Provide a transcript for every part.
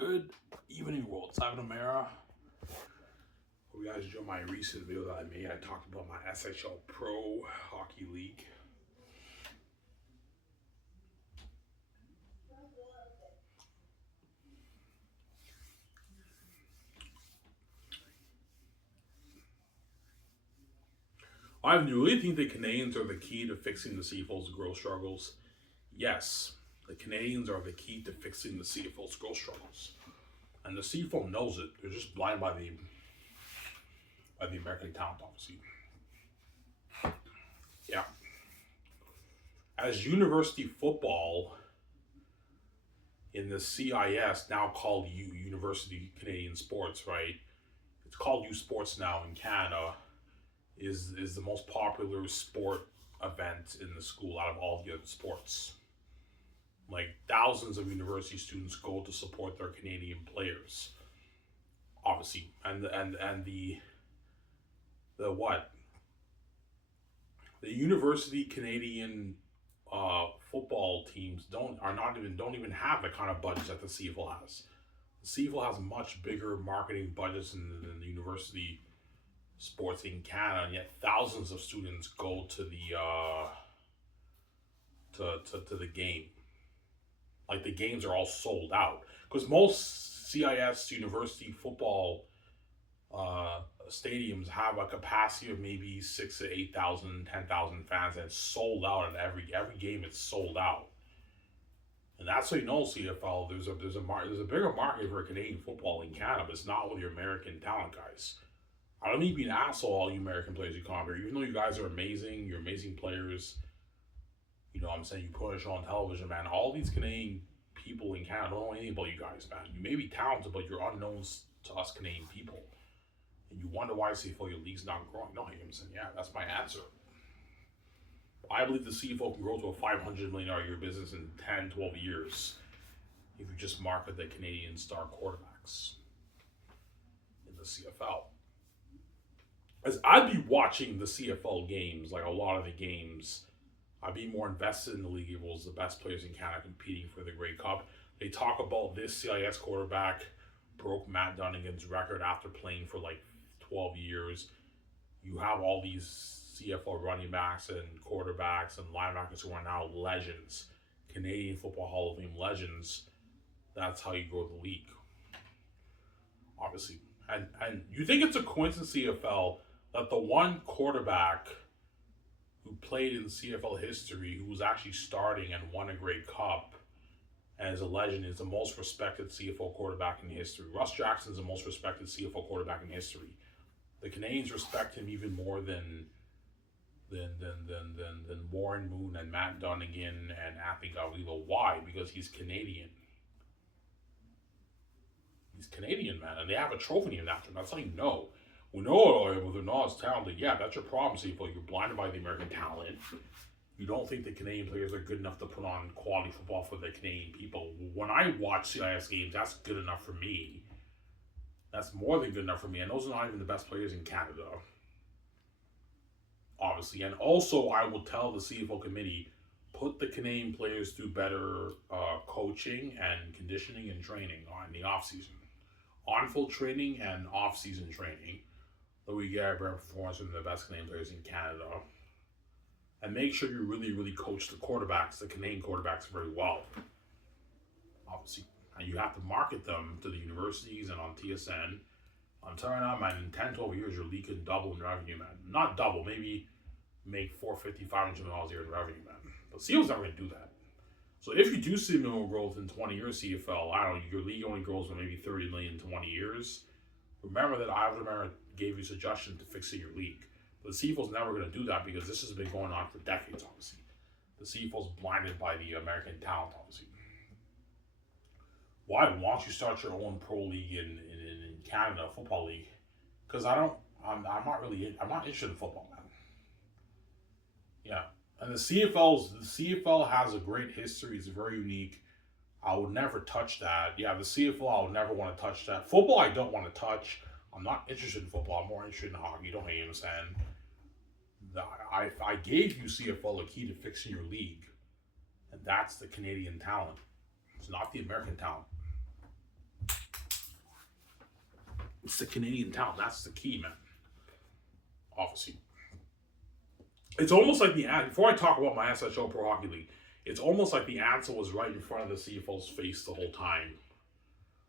Good evening, world. Simon O'Mara. Hope you guys enjoyed my recent video that I made. I talked about my SHL Pro Hockey League. I really think the Canadians are the key to fixing the CFL's growth struggles. Yes, the Canadians are the key to fixing the CFL's growth struggles. And the CFL knows it. They're just blind by the American talent, obviously. Yeah. As university football in the CIS, now called University Canadian Sports, right? It's called U Sports now in Canada, is the most popular sport event in the school out of all the other sports. Like thousands of university students go to support their Canadian players, obviously, and the what the university Canadian football teams don't even have the kind of budgets that the CFL has. The CFL has much bigger marketing budgets than the university sports in Canada, and yet thousands of students go to the to the game. Like the games are all sold out because most CIS university football stadiums have a capacity of maybe 6,000 to 8,000, 10,000 fans, and it's sold out. And every game it's sold out. And that's how you know CFL. There's a bigger market for Canadian football in Canada, but it's not with your American talent guys. I don't need to be an asshole, all you American players you come here. Even though you guys are amazing, you're amazing players. You know what I'm saying? You put a show on television, man. All these Canadian people in Canada don't know anything about you guys, man. You may be talented, but you're unknowns to us Canadian people. And you wonder why CFL, your league's not growing. No, I'm saying, yeah, that's my answer. I believe the CFL can grow to a $500 million a year business in 10, 12 years if you just market the Canadian star quarterbacks in the CFL. As I'd be watching the CFL games, like a lot of the games, I'd be more invested in the league. It was the best players in Canada competing for the Grey Cup. They talk about this CIS quarterback broke Matt Dunnigan's record after playing for like 12 years. You have all these CFL running backs and quarterbacks and linebackers who are now legends, Canadian Football Hall of Fame legends. That's how you grow the league, obviously. And you think it's a coincidence, CFL, that the one quarterback who played in CFL history, who was actually starting and won a Grey Cup, and is a legend, is the most respected CFL quarterback in history. Russ Jackson's the most respected CFL quarterback in history. The Canadians respect him even more than Warren Moon and Matt Dunnigan and Anthony Galileo. Why? Because he's Canadian. He's Canadian, man, and they have a trophy named after him. That's how you know. We know they're not as talented. Yeah, that's your problem, CFL. You're blinded by the American talent. You don't think the Canadian players are good enough to put on quality football for the Canadian people. When I watch CIS games, that's good enough for me. That's more than good enough for me. And those are not even the best players in Canada, obviously. And also, I will tell the CFL committee, put the Canadian players through better coaching and conditioning and training in the off-season. On-field training and off-season training. So we get a better performance from the best Canadian players in Canada. And make sure you really, really coach the quarterbacks, the Canadian quarterbacks, very well. Obviously. And you have to market them to the universities and on TSN. I'm telling you now, man, in 10, 12 years, your league can double in revenue, man. Not double, maybe make $450, $500 million a year in revenue, man. But CFL's never going to do that. So if you do see minimal growth in 20 years, CFL, I don't know, your league only grows by maybe 30 million in 20 years. Remember that Ivor gave you a suggestion to fixing your league. But the CFL's never going to do that because this has been going on for decades, obviously. The CFL's blinded by the American talent, obviously. Why don't you start your own pro league in Canada, football league? Because I'm not interested in football, man. Yeah. And the CFL has a great history. It's very unique. I would never touch that. Yeah, the CFL, I would never want to touch that. Football, I don't want to touch. I'm not interested in football. I'm more interested in hockey. You don't understand. I gave you CFL a key to fixing your league. And that's the Canadian talent. It's not the American talent. It's the Canadian talent. That's the key, man. Obviously, it's almost like before I talk about my SHL Pro Hockey League, it's almost like the answer was right in front of the CFL's face the whole time.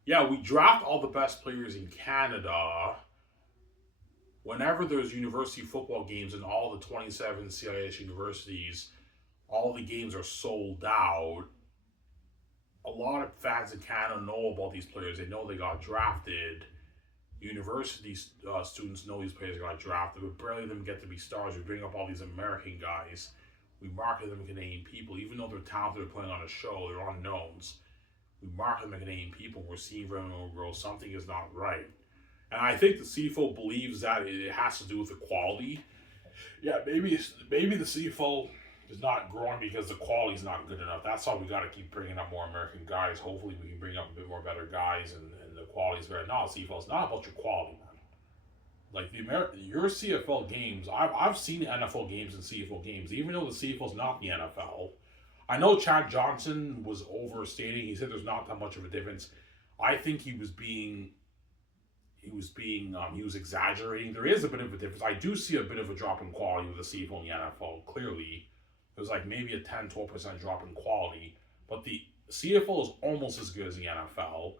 Yeah, we draft all the best players in Canada. Whenever there's university football games in all the 27 CIS universities, all the games are sold out. A lot of fans in Canada know about these players. They know they got drafted. University students know these players got drafted, but barely them get to be stars. We bring up all these American guys. We market them Canadian people. Even though they're talented, they're playing on a show, they're unknowns. We market them Canadian people. We're seeing revenue grow. Something is not right. And I think the CFL believes that it has to do with the quality. Yeah, maybe the CFL is not growing because the quality is not good enough. That's why we got to keep bringing up more American guys. Hopefully, we can bring up a bit more better guys, and the quality is better. No, CFL, it's not about your quality, man. Like your CFL games, I've seen NFL games and CFL games, even though the CFL is not the NFL. I know Chad Johnson was overstating. He said there's not that much of a difference. I think he was exaggerating. There is a bit of a difference. I do see a bit of a drop in quality with the CFL and the NFL. Clearly, there's like maybe a 10-12% drop in quality, but the CFL is almost as good as the NFL.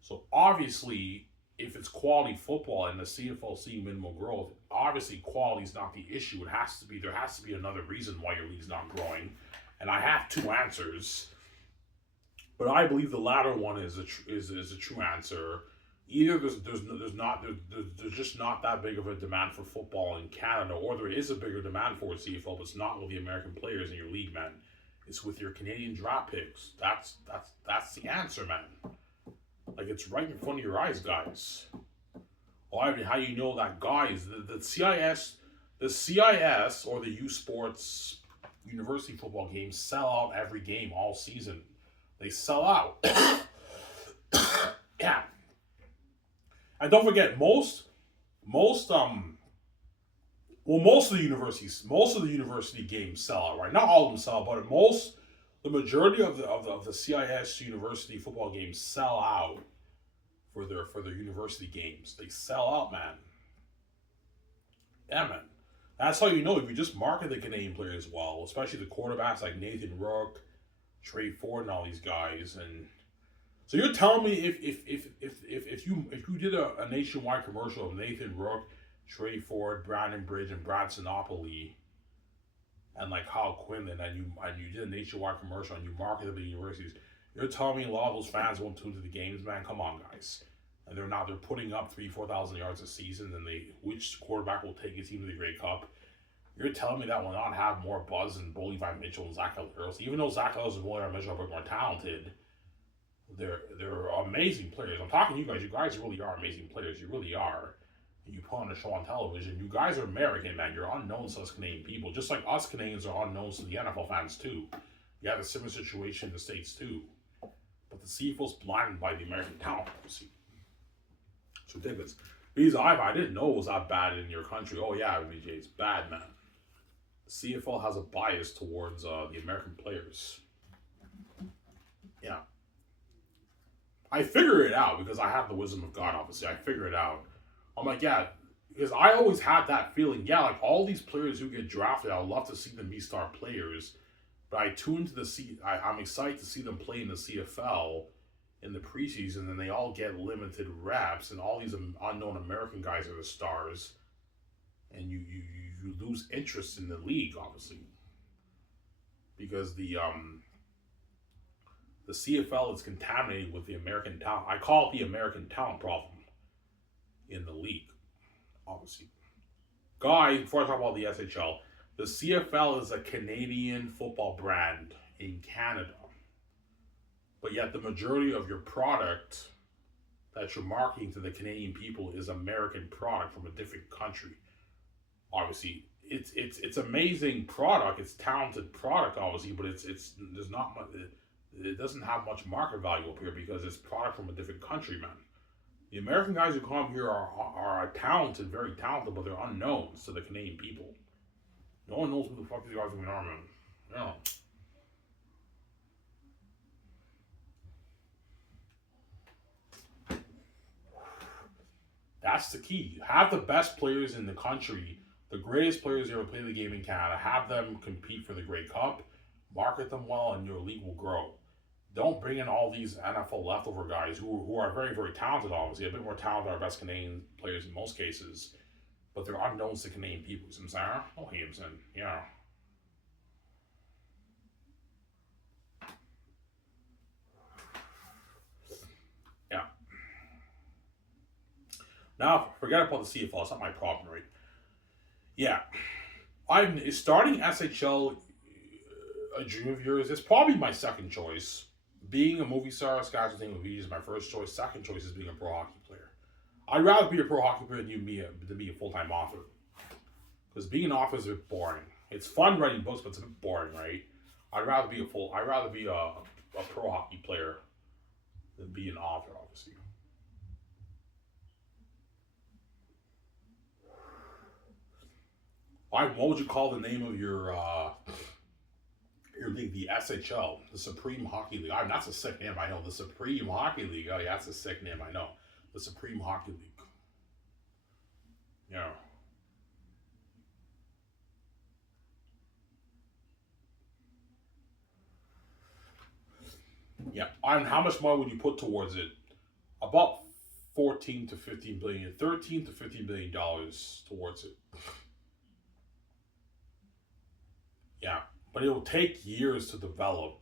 So obviously, if it's quality football and the CFL seeing minimal growth, obviously quality is not the issue. There has to be another reason why your league's not growing, and I have two answers. But I believe the latter one is a true answer. Either there's just not that big of a demand for football in Canada, or there is a bigger demand for CFL, but it's not with the American players in your league, man. It's with your Canadian draft picks. That's the answer, man. Like, it's right in front of your eyes, guys. Well, I mean, how do you know that, guys? The CIS or the U Sports university football games sell out every game all season. They sell out. Yeah. And don't forget, most of the university games sell out, right? Not all of them sell out, but the majority of the CIS university football games sell out for their university games. They sell out, man. Yeah, man. That's how you know if you just market the Canadian players well, especially the quarterbacks like Nathan Rook, Trey Ford, and all these guys. And so you're telling me if you did a nationwide commercial of Nathan Rook, Trey Ford, Brandon Bridge, and Brad Sinopoli, and like Kyle Quinlan, and you did a nationwide commercial and you marketed the universities, you're telling me a lot of those fans won't tune to the games, man? Come on, guys. And they're putting up 3,000-4,000 yards a season, and which quarterback will take his team to the Grey Cup? You're telling me that will not have more buzz than Bo Levi Mitchell and Zach Ellis? Even though Zach Ellis and Bo Levi Mitchell are a bit more talented, they're amazing players. I'm talking to you guys. You guys really are amazing players. You really are. You put on a show on television. You guys are American, man. You're unknowns to us Canadian people, just like us Canadians are unknowns to the NFL fans too. You have a similar situation in the States too, but the CFL's blinded by the American talent. See, it's ridiculous. Because I didn't know it was that bad in your country. Oh yeah, VJ, it's bad, man. The CFL has a bias towards the American players. Yeah, I figure it out because I have the wisdom of God. Obviously, I figure it out. I'm like, yeah, because I always had that feeling. Yeah, like all these players who get drafted, I'd love to see them be star players. But I'm excited to see them play in the CFL in the preseason, and they all get limited reps, and all these unknown American guys are the stars, and you lose interest in the league, obviously, because the CFL is contaminated with the American talent. I call it the American talent problem in the league, obviously. Guys, before I talk about the SHL, the CFL is a Canadian football brand in Canada. But yet the majority of your product that you're marketing to the Canadian people is American product from a different country. Obviously, it's amazing product, it's talented product, obviously, but there's not much. It doesn't have much market value up here because it's product from a different country, man. The American guys who come here are talented, very talented, but they're unknowns to the Canadian people. No one knows who the fuck these guys even are, man. No. That's the key. Have the best players in the country, the greatest players who ever played the game in Canada. Have them compete for the Grey Cup, market them well, and your league will grow. Don't bring in all these NFL leftover guys who are very, very talented, obviously. A bit more talented than our best Canadian players in most cases, but they're unknowns to Canadian people. You know what I'm saying? Oh, Hampson, yeah. Yeah. Now, forget about the CFL. It's not my problem, right? Yeah. I'm starting SHL a dream of yours. It's probably my second choice. Being a movie star, Skies with Movies is my first choice. Second choice is being a pro hockey player. I'd rather be a pro hockey player than be a full time author. Because being an author is a bit boring. It's fun writing books, but it's a bit boring, right? I'd rather be a pro hockey player than be an author, obviously. What would you call the name of your league? The SHL, the Supreme Hockey League. That's a sick name, I know. The Supreme Hockey League. Oh, yeah, that's a sick name, I know. The Supreme Hockey League. Yeah. Yeah. And how much money would you put towards it? About 14 to 15 billion, 13 to 15 billion dollars towards it. Yeah, but it will take years to develop.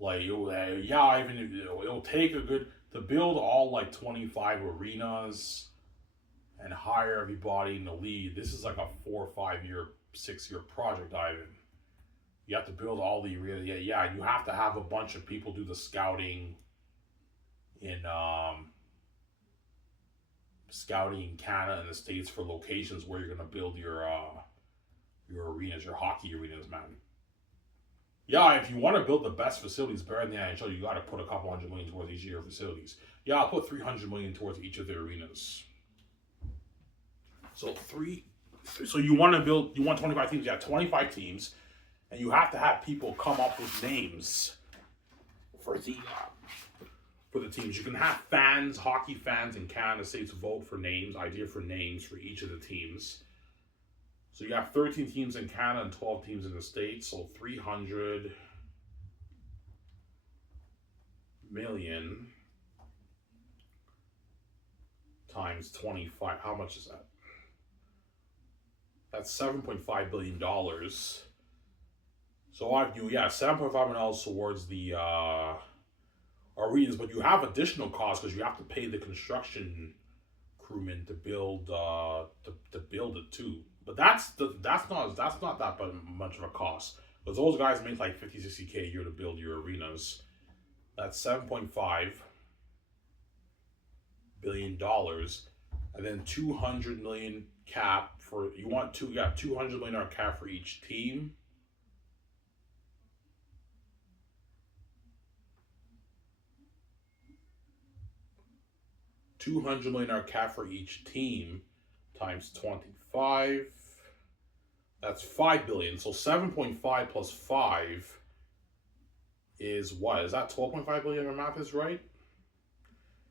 Like, yeah, even if it'll take a good to build all like 25 arenas and hire everybody in the league. This is like a 4 or 5 year, 6 year project, Ivan. You have to build all the arenas. Yeah, yeah. You have to have a bunch of people do the scouting in Canada and the States for locations where you're gonna build your arenas, your hockey arenas, man. Yeah, if you want to build the best facilities better than the NHL, you got to put a couple hundred million towards each of your facilities. Yeah, I'll put 300 million towards each of the arenas. So you want to build, you want 25 teams. Yeah, 25 teams, and you have to have people come up with names for the teams. You can have fans, hockey fans in Canada, states vote for names, idea for names for each of the teams. So you have 13 teams in Canada and 12 teams in the States. So 300 million times 25. How much is that? That's $7.5 billion. So I've you yeah, $7.5 billion towards the arenas, but you have additional costs because you have to pay the construction crewmen to build to build it too. But that's not that much of a cost because those guys make like 50, 60K a year to build your arenas. That's $7.5 billion, and then 200 million cap for you want two yeah $200 million cap for each team. 200 million cap for each team times 25. That's 5 billion. So 7.5 plus 5 is what? Is that 12.5 billion? If my math is right.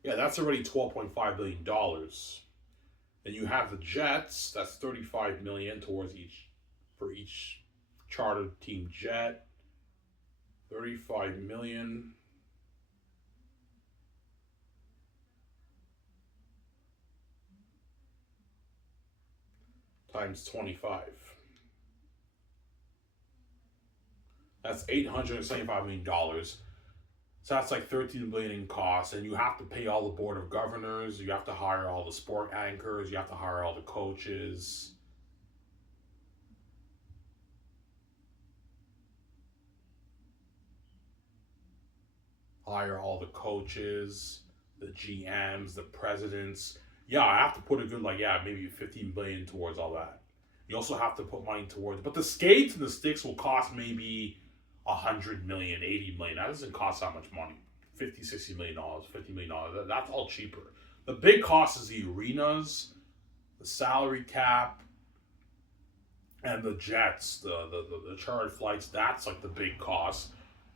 Yeah, that's already $12.5 billion. Then you have the Jets. That's 35 million towards each chartered team jet. 35 million. Times 25. That's $875 million. So that's like 13 billion in costs, and you have to pay all the board of governors. You have to hire all the sport anchors. You have to hire all the coaches. The GMs, the presidents. Yeah, I have to put a good maybe 15 billion towards all that. You also have to put money towards, but the skates and the sticks will cost maybe 100 million, 80 million. That doesn't cost that much money. 50, 60 million dollars, $50 million. That's all cheaper. The big cost is the arenas, the salary cap, and the jets, the chartered flights. That's like the big cost.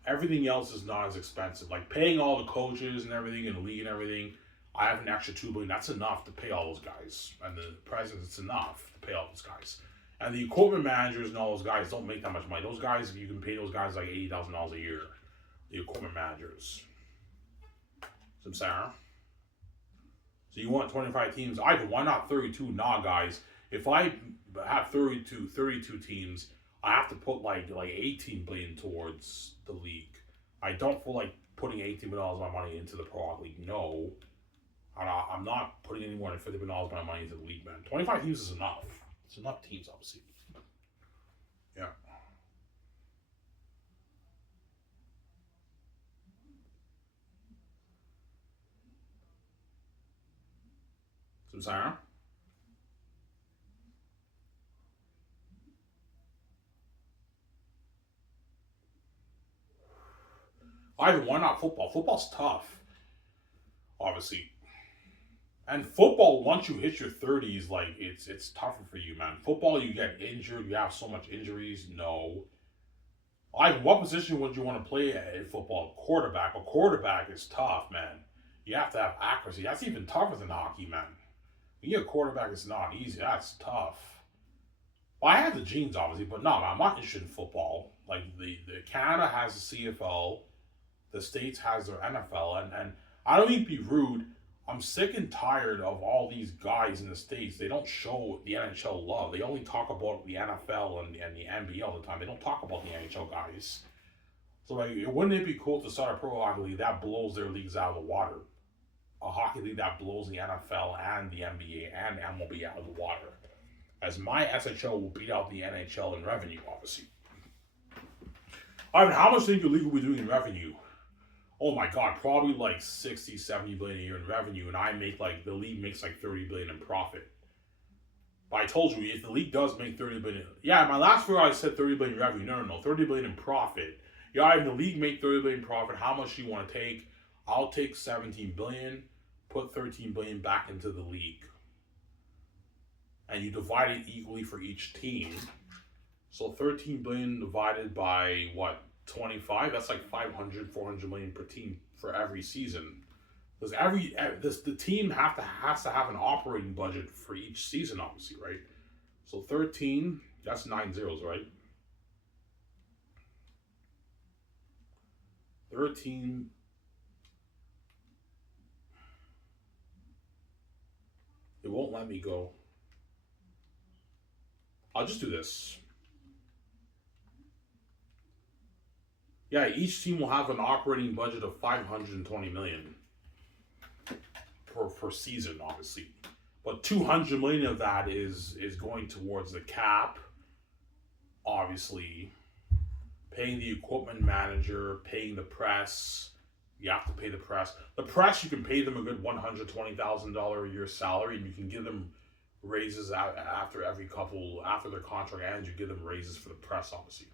Everything else is not as expensive. Like paying all the coaches and everything and the league and everything. I have an extra $2 billion. That's enough to pay all those guys, and the presidents, it's enough to pay all those guys. And the equipment managers and all those guys don't make that much money. Those guys, you can pay those guys like $80,000 a year. The equipment managers. Some Sarah. So you want 25 teams? Why not 32? Nah, guys. If I have 32 teams, I have to put like 18 billion towards the league. I don't feel like putting $18 billion of my money into the Pro Hockey League. No. I'm not putting any more than $50 billion of my money into the league, man. 25 teams is enough. It's enough teams, obviously. Yeah. Some Sarah? Why not football? Football's tough, obviously. And football, once you hit your 30s, like it's tougher for you, man. Football, you get injured. You have so much injuries. No. What position would you want to play in football? Quarterback. A quarterback is tough, man. You have to have accuracy. That's even tougher than hockey, man. Being a quarterback is not easy. That's tough. Well, I have the genes, obviously, but no, I'm not interested in football. Like the Canada has the CFL, the States has their NFL, and I don't mean to be rude. I'm sick and tired of all these guys in the States. They don't show the NHL love. They only talk about the NFL and the NBA all the time. They don't talk about the NHL guys. So, like, wouldn't it be cool to start a pro hockey league that blows their leagues out of the water? A hockey league that blows the NFL and the NBA and MLB out of the water. As my SHL will beat out the NHL in revenue, obviously. I mean, how much do you think your league will be doing in revenue? Oh my God, probably like 60, 70 billion a year in revenue, and the league makes like 30 billion in profit. But I told you, if the league does make 30 billion, yeah, my last video I said 30 billion in revenue. No, 30 billion in profit. Yeah, if the league make 30 billion in profit, how much do you want to take? I'll take 17 billion, put 13 billion back into the league. And you divide it equally for each team. So 13 billion divided by what? 25, that's like 400 million per team for every season. Because the team has to have an operating budget for each season, obviously, right? So 13, that's 9 zeros, right? 13. It won't let me go. I'll just do this. Yeah, each team will have an operating budget of 520 million per season, obviously. But 200 million of that is going towards the cap, obviously. Paying the equipment manager, paying the press. You have to pay the press. The press, you can pay them a good $120,000 a year salary, and you can give them raises after their contract ends. You give them raises for the press, obviously.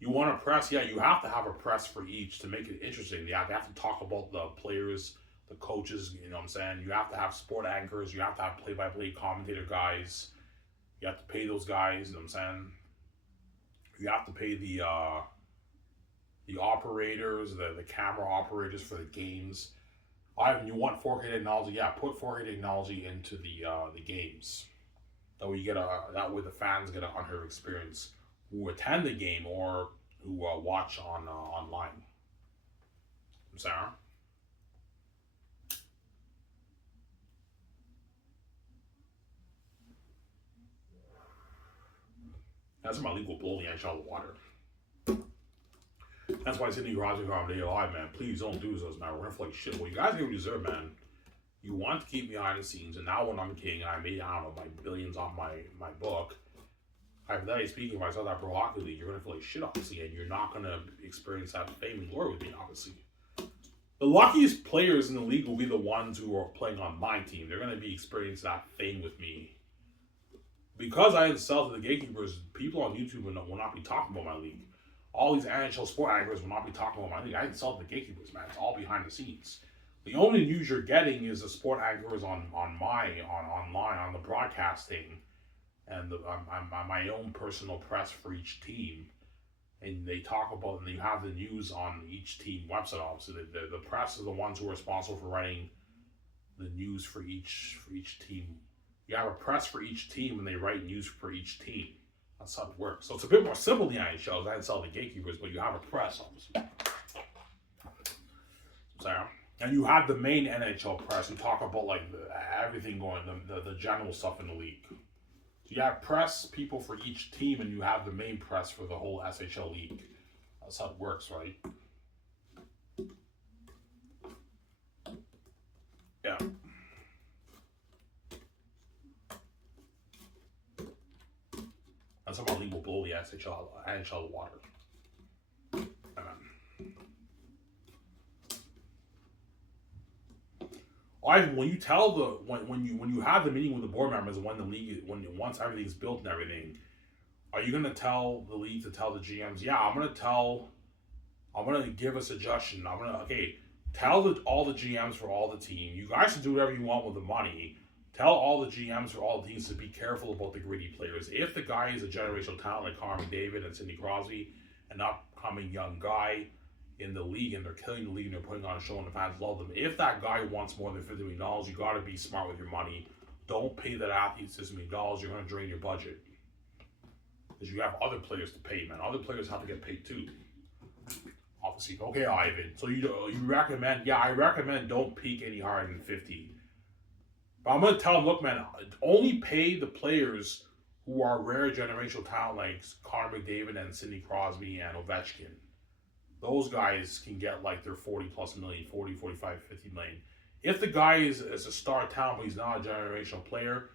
You want a press? Yeah, you have to have a press for each to make it interesting. You have to talk about the players, the coaches, you know what I'm saying? You have to have sport anchors. You have to have play-by-play commentator guys. You have to pay those guys, you know what I'm saying? You have to pay the operators, the camera operators for the games. You want 4K technology? Yeah, put 4K technology into the games. That way the fans get an unheard experience who attend the game or who watch online. I'm sorry. That's why my league will blow the NHL out of the water. That's why I said to you, Roger, man, please don't do this, man. We're gonna feel like shit. Well, you guys get what you deserve, man. You want to keep me behind the scenes, and now when I'm king and I made, I don't know, my billions on my book, hypothetically speaking, if I saw that Pro Hockey League, you're gonna feel like shit, obviously, and you're not gonna experience that fame and glory with me, obviously. The luckiest players in the league will be the ones who are playing on my team. They're gonna be experiencing that fame with me. Because I didn't sell to the gatekeepers, people on YouTube will not be talking about my league. All these NHL sport anchors will not be talking about my league. I didn't sell to the gatekeepers, man. It's all behind the scenes. The only news you're getting is the sport anchors online, on the broadcasting, and my own personal press for each team. and they talk about, and you have the news on each team website. Obviously, the press is the ones who are responsible for writing the news for each team. You have a press for each team, and they write news for each team. That's how it works. So it's a bit more simple than the NHL. I didn't sell the gatekeepers, but you have a press, obviously. Sorry. And you have the main NHL press who talk about like everything going, the general stuff in the league. So you have press people for each team, and you have the main press for the whole SHL league. That's how it works, right? Yeah. That's how my league will blow the NHL water. When you tell when you have the meeting with the board members, when the league, once everything's built and everything, are you gonna tell the league to tell the GMs? Yeah, I'm gonna give a suggestion. Tell all the GMs for all the team. You guys can do whatever you want with the money. Tell all the GMs for all the teams to be careful about the gritty players. If the guy is a generational talent like Connor McDavid and Sidney Crosby, and not coming young guy in the league, and they're killing the league and they're putting on a show and the fans love them. If that guy wants more than $50 million, you got to be smart with your money. Don't pay that athlete $60 million. You're going to drain your budget. Because you have other players to pay, man. Other players have to get paid too. Obviously. Okay, Ivan. So you recommend, I recommend don't peak any higher than 50. But I'm going to tell them, look, man, only pay the players who are rare generational talent like Connor McDavid and Sidney Crosby and Ovechkin. Those guys can get like their 40 plus million, 40, 45, 50 million. If the guy is a star talent, but he's not a generational player,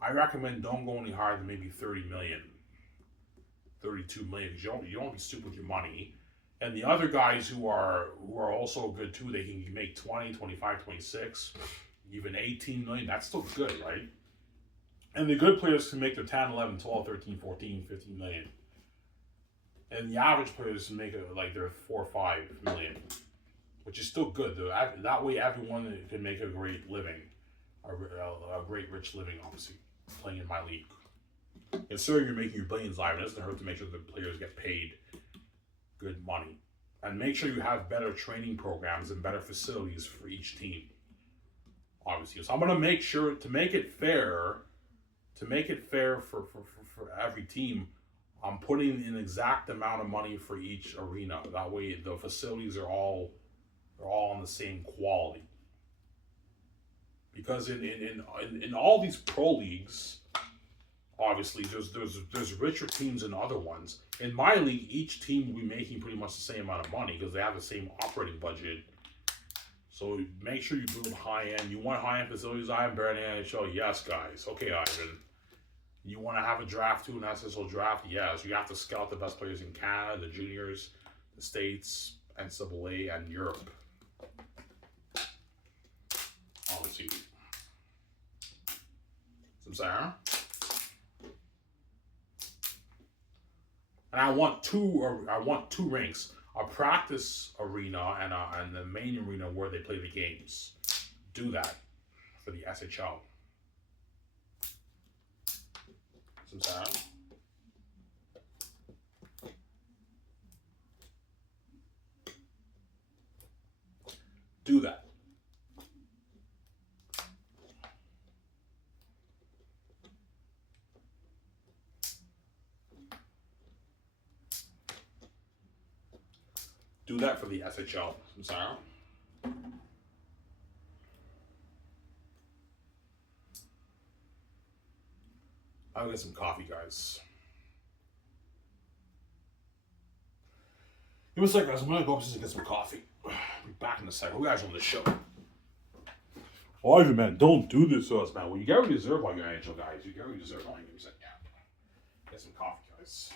I recommend don't go any higher than maybe 30 million, 32 million. Because you don't be stupid with your money. And the other guys who are also good too, they can make 20, 25, 26, even 18 million. That's still good, right? And the good players can make their 10, 11, 12, 13, 14, 15 million. And the average players make like their 4 or 5 million, which is still good. That way, everyone can make a great living, a great rich living. Obviously, playing in my league. Considering you're making your billions live, it doesn't hurt to make sure the players get paid good money, and make sure you have better training programs and better facilities for each team. Obviously, so I'm gonna make sure to make it fair, for every team. I'm putting an exact amount of money for each arena. That way, the facilities are all on the same quality. Because in all these pro leagues, obviously there's richer teams than other ones. In my league, each team will be making pretty much the same amount of money because they have the same operating budget. So make sure you build high end. You want high end facilities? I'm better than NHL. Yes, guys. Okay, Ivan. You want to have a draft too, an SSL draft? Yes. You have to scout the best players in Canada, the juniors, the States, NCAA, and Europe. Obviously. Some Sarah. And I want two rinks: a practice arena and the main arena where they play the games. Do that for the SHL. Some Sarah. Do that. Do that for the SHL. Some Sarah. I'll get some coffee, guys. Give me a second, guys. I'm gonna go upstairs and get some coffee. Be back in a second. Who guys on the show? Oh, Ivan, man, don't do this to us, man. Well, you get what you deserve on your NHL guys. You get what you deserve. Oh, give me a second. Yeah. Get some coffee, guys.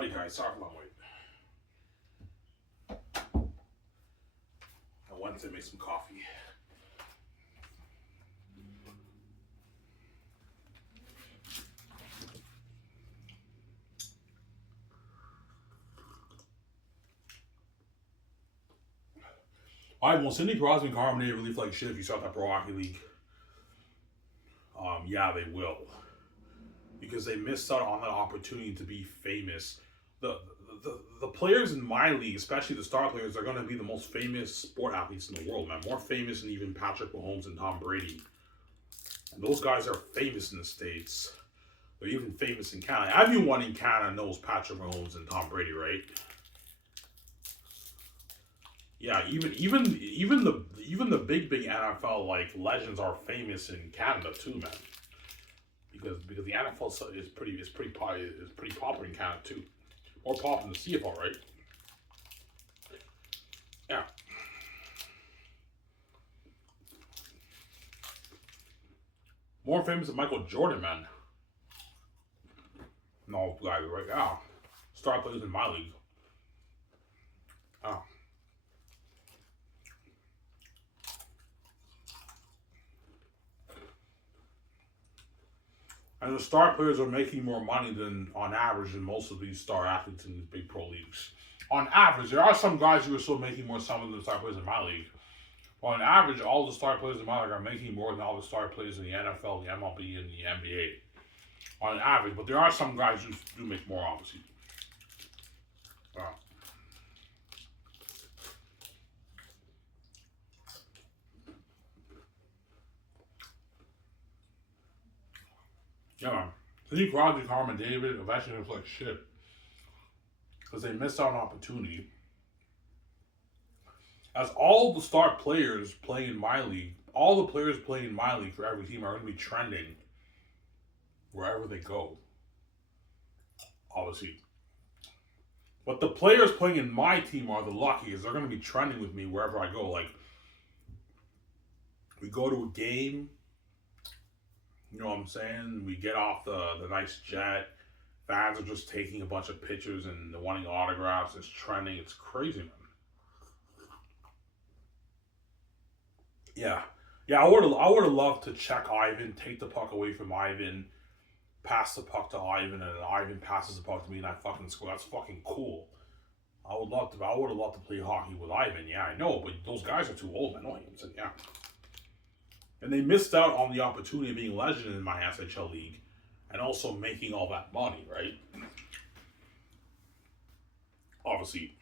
Alrighty, guys. Sorry for long wait. I went to make some coffee. Alright, well, Cindy Crosby and Carmen David really like shit if you start that Pro Hockey League. Yeah, they will. Because they missed out on that opportunity to be famous. The players in my league, especially the star players, are going to be the most famous sport athletes in the world, man. More famous than even Patrick Mahomes and Tom Brady. And those guys are famous in the States. They're even famous in Canada. Everyone in Canada knows Patrick Mahomes and Tom Brady, right? Yeah, even the big NFL like legends are famous in Canada too, man. Because the NFL is pretty popular in Canada too. More popular than the CFL, right? Yeah. More famous than Michael Jordan, man. No, guys, right now. Star players in my league. Oh. And the star players are making more money than, on average, than most of these star athletes in these big pro leagues. On average, there are some guys who are still making more than the star players in my league. But on average, all the star players in my league are making more than all the star players in the NFL, the MLB, and the NBA. On average, but there are some guys who do make more, obviously. Wow. Yeah, man. Sidney Crosby, Carmen David, eventually looks like shit. Because they missed out on opportunity. As all the star players playing in my league, all the players playing in my league for every team are going to be trending wherever they go. Obviously. But the players playing in my team are the luckiest. They're going to be trending with me wherever I go. Like, we go to a game. You know what I'm saying? We get off the nice jet. Fans are just taking a bunch of pictures and wanting autographs. It's trending. It's crazy, man. Yeah. Yeah, I would have loved to check Ivan, take the puck away from Ivan, pass the puck to Ivan, and then Ivan passes the puck to me and I fucking score. That's fucking cool. I would have loved to play hockey with Ivan. Yeah, I know, but those guys are too old. I know him. So, yeah. And they missed out on the opportunity of being legend in my SHL league and also making all that money, right? Obviously.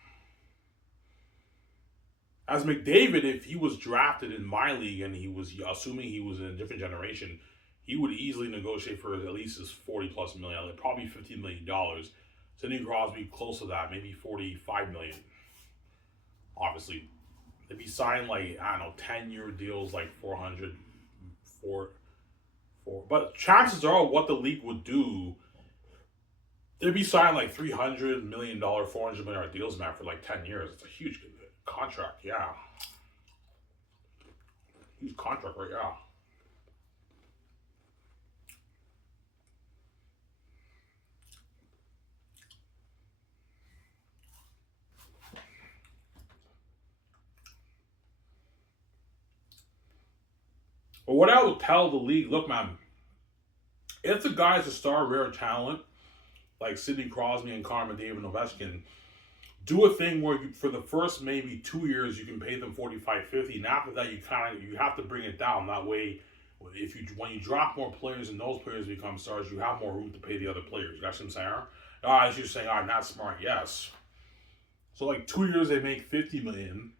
As McDavid, if he was drafted in my league and he was, assuming he was in a different generation, he would easily negotiate for at least his 40 plus million, like probably $15 million. Sidney Crosby close to that, maybe 45 million. Obviously. If he signed like, I don't know, 10-year deals like 400, but chances are what the league would do, they'd be signing like $300 million, $400 million deals, man, for like 10 years. It's a huge contract, yeah. Huge contract, right? Yeah. But what I would tell the league, look, man, if the guy's a star rare talent, like Sidney Crosby and Carmen David Ovechkin, do a thing where you, for the first maybe 2 years, you can pay them 45, 50, and after that you have to bring it down. That way, when you drop more players and those players become stars, you have more room to pay the other players. You got what I'm saying? As you're saying, not smart, yes. So like 2 years they make 50 million.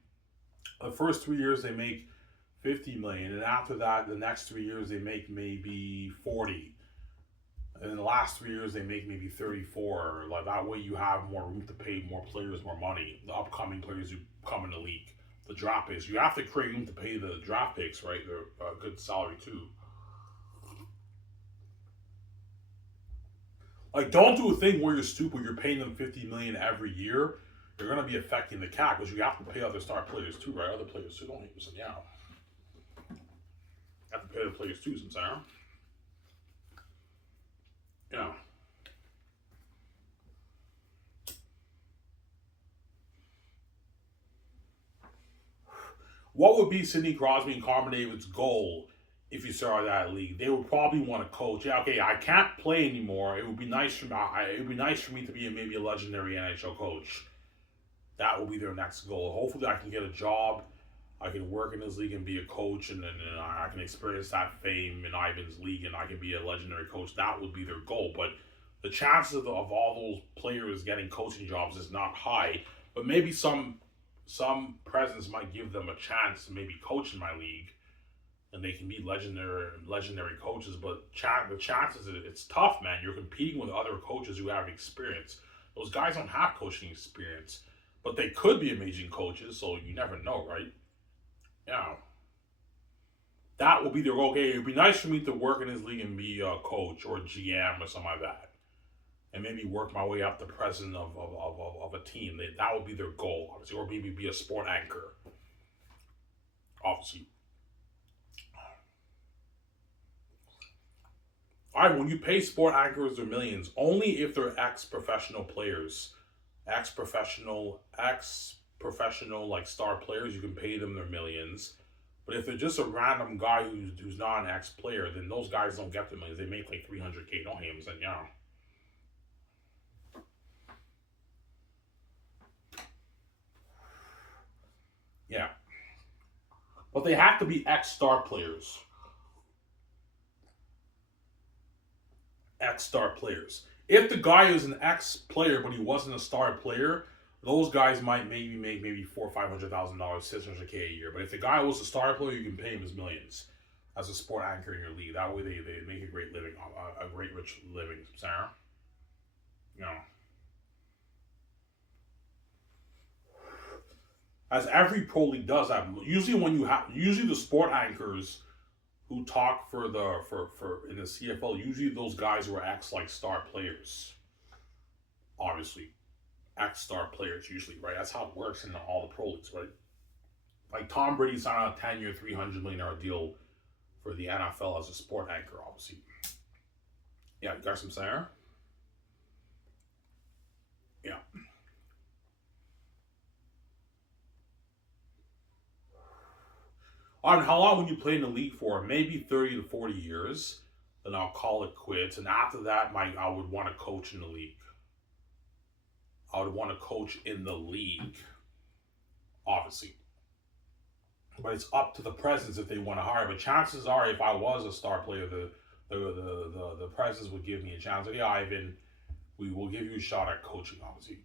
The first 3 years they make 50 million, and after that, the next 3 years they make maybe 40. And in the last 3 years, they make maybe 34. Like that way, you have more room to pay more players more money. The upcoming players who come in the league, the draft picks. You have to create room to pay the draft picks, right? They're a good salary too. Like, don't do a thing where you're stupid. You're paying them 50 million every year. You're gonna be affecting the cap because you have to pay other star players too, right? Other players too. Don't listen, yeah. You have to pay the players too, sometimes. Yeah. what would be Sidney Crosby and Connor David's goal if you started that league? They would probably want to coach. Yeah, okay, I can't play anymore. It would be nice for me. It would be nice for me to be maybe a legendary NHL coach. That will be their next goal. Hopefully, I can get a job. I can work in this league and be a coach, and then I can experience that fame in Ivan's league, and I can be a legendary coach. That would be their goal. But the chances of all those players getting coaching jobs is not high. But maybe some presidents might give them a chance to maybe coach in my league, and they can be legendary coaches. But the chances, it's tough, man. You're competing with other coaches who have experience. Those guys don't have coaching experience, but they could be amazing coaches. So you never know, right? Yeah. That will be their goal. Okay, it'd be nice for me to work in this league and be a coach or a GM or something like that, and maybe work my way up the president of a team. That would be their goal, obviously, or maybe be a sport anchor, obviously. All right, when you pay sport anchors their millions, only if they're ex-professional players, ex-professional like star players, you can pay them their millions. But if they're just a random guy who's not an ex-player, then those guys don't get the millions. They make like 300K. Don't hate them, yeah. Yeah. But they have to be ex-star players. Ex-star players. If the guy is an ex-player but he wasn't a star player, those guys might maybe make maybe $400,000, $500,000, $600K a year. But if the guy was a star player, you can pay him his millions as a sport anchor in your league. That way they make a great living, a great rich living, Sarah. You know. As every pro league does that. Usually the sport anchors who talk for in the CFL, usually those guys who are ex like star players. Obviously. Ex star players usually, right? That's how it works in all the pro leagues, right? Like Tom Brady signed a 10-year, $300 million deal for the NFL as a sport anchor, obviously. Yeah, you got some Sarah? Yeah. On how long would you play in the league for? Maybe 30 to 40 years. Then I'll call it quits. And after that, I would want to coach in the league. I would want to coach in the league, obviously. But it's up to the presidents if they want to hire. But chances are, if I was a star player, the presidents would give me a chance. Like, yeah, Ivan, we will give you a shot at coaching, obviously.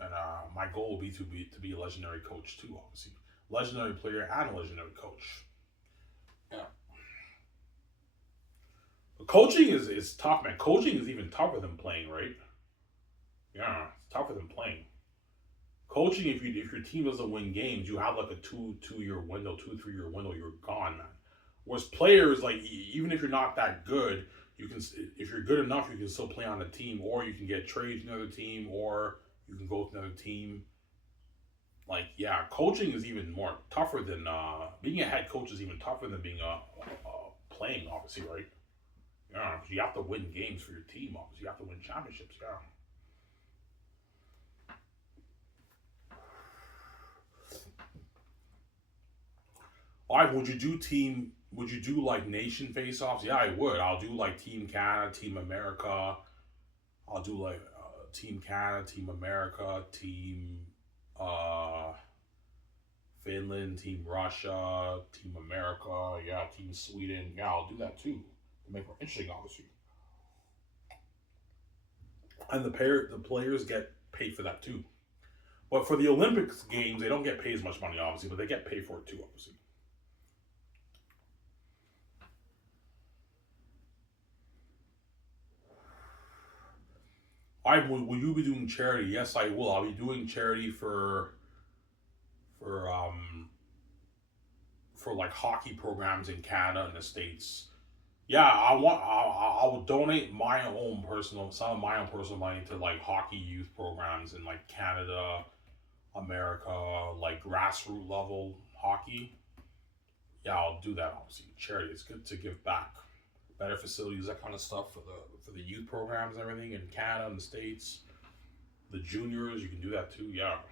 And my goal will be to be a legendary coach too, obviously. Legendary player and a legendary coach. Yeah. But coaching is tough, man. Coaching is even tougher than playing, right? Yeah, it's tougher than playing. Coaching, if your team doesn't win games, you have like a 2-3 year window, you're gone, man. Whereas players, like even if you're not that good, you can if you're good enough, you can still play on the team, or you can get traded to another team, or you can go to another team. Like yeah, coaching is even more tougher than being a head coach is even tougher than being playing, obviously, right? Yeah, 'cause you have to win games for your team, obviously. You have to win championships, yeah. All right, would you do like nation face-offs? Yeah, I would. I'll do like Team Canada, Team America. I'll do like Team Canada, Team America, Team uh, Finland, Team Russia, Team America. Yeah, Team Sweden. Yeah, I'll do that too to make it more interesting, obviously. And the players get paid for that too. But for the Olympics games, they don't get paid as much money, obviously, but they get paid for it too, obviously. Will you be doing charity? Yes, I will. I'll be doing charity for for like hockey programs in Canada and the States. Yeah, I will donate some of my own personal money to like hockey youth programs in like Canada, America, like grassroots level hockey. Yeah, I'll do that. Obviously, charity. It's good to give back. Better facilities, that kind of stuff for the youth programs and everything in Canada and the States. The juniors, you can do that too. Yeah.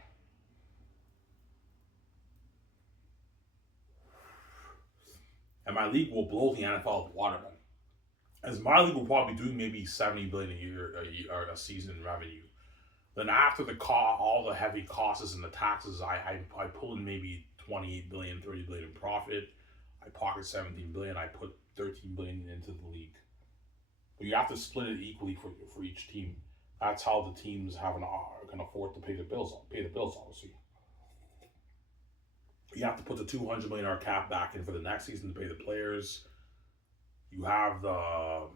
and my league will blow the NFL out of the water, man. As my league will probably be doing maybe 70 billion a year or a season in revenue. Then after the cost, all the heavy costs and the taxes, I pull in maybe 28 billion, 30 billion in profit. I pocket 17 billion. I put 13 billion into the league. But you have to split it equally for each team. That's how the teams can afford to pay the bills. Obviously. You have to put the $200 million cap back in for the next season to pay the players. You have the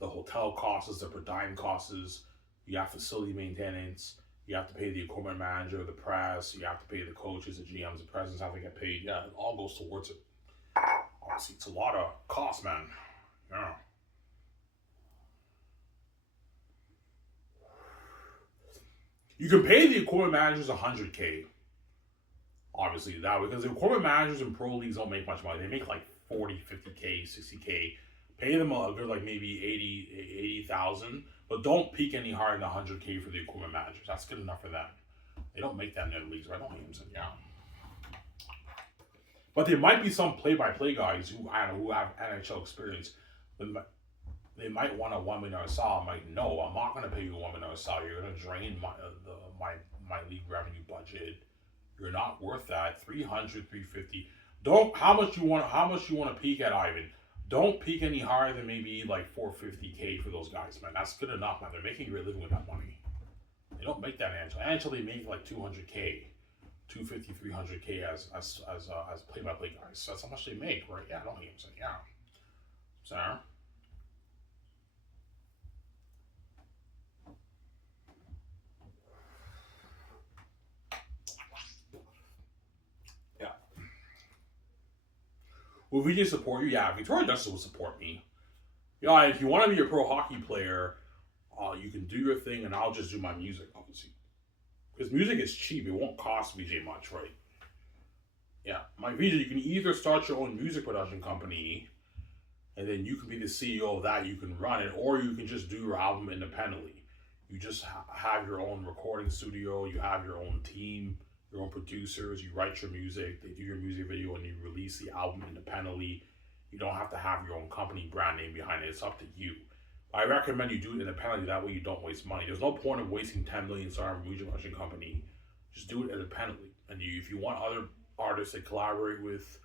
hotel costs, the per diem costs. You have facility maintenance. You have to pay the equipment manager, the press. You have to pay the coaches, the GMs, the presidents have to get paid. Yeah, it all goes towards it. Honestly, it's a lot of cost, man. Yeah. You can pay the equipment managers $100K. Obviously, that because the equipment managers in pro leagues don't make much money. They make like 40, 50K, 60K. Pay them a good like maybe 80,000, but don't peak any higher than 100K for the equipment managers. That's good enough for them. They don't make that in their leagues, right? I don't think yeah. But there might be some play-by-play guys who have NHL experience. They might want a $1 million salary. I'm like, no, I'm not going to pay you a $1 million salary. You're going to drain my league revenue budget. You're not worth that. 300, 350. How much you want to peak at, Ivan? Don't peak any higher than maybe like 450K for those guys, man. That's good enough, man. They're making a great living with that money. They don't make that in NHL. NHL, they make like 200K, 250, 300K as play-by-play guys. So that's how much they make, right? Yeah, I don't think I'm saying, yeah. Sarah? Will VJ support you? Yeah, Victoria Justice will support me. Yeah, if you want to be a pro hockey player, you can do your thing, and I'll just do my music, obviously. Because music is cheap; it won't cost VJ much, right? Yeah, my VJ, you can either start your own music production company, and then you can be the CEO of that. You can run it, or you can just do your album independently. You just have your own recording studio. You have your own team. Your own producers, you write your music, they do your music video, and you release the album independently. You don't have to have your own company brand name behind it. It's up to you. I recommend you do it independently. That way you don't waste money. There's no point of wasting $10 million on a music production company. Just do it independently. And if you want other artists to collaborate with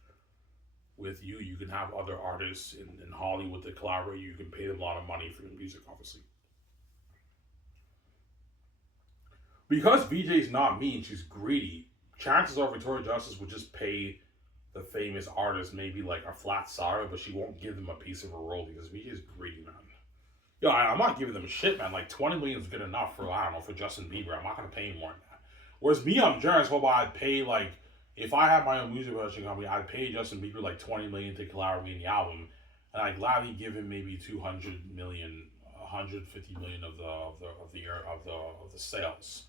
you, you can have other artists in Hollywood that collaborate. You can pay them a lot of money for your music, obviously. Because VJ's not mean, she's greedy, chances are Victoria Justice would just pay the famous artist maybe like a flat salary, but she won't give them a piece of her royalty because VJ's greedy, man. Yo, I'm not giving them shit, man. Like 20 million is good enough for, I don't know, for Justin Bieber. I'm not going to pay him more than that. Whereas me, I'm generous. Well, I'd pay like, if I had my own music production company, I'd pay Justin Bieber like 20 million to collaborate in the album. And I'd gladly give him maybe 200 million, 150 million of the sales.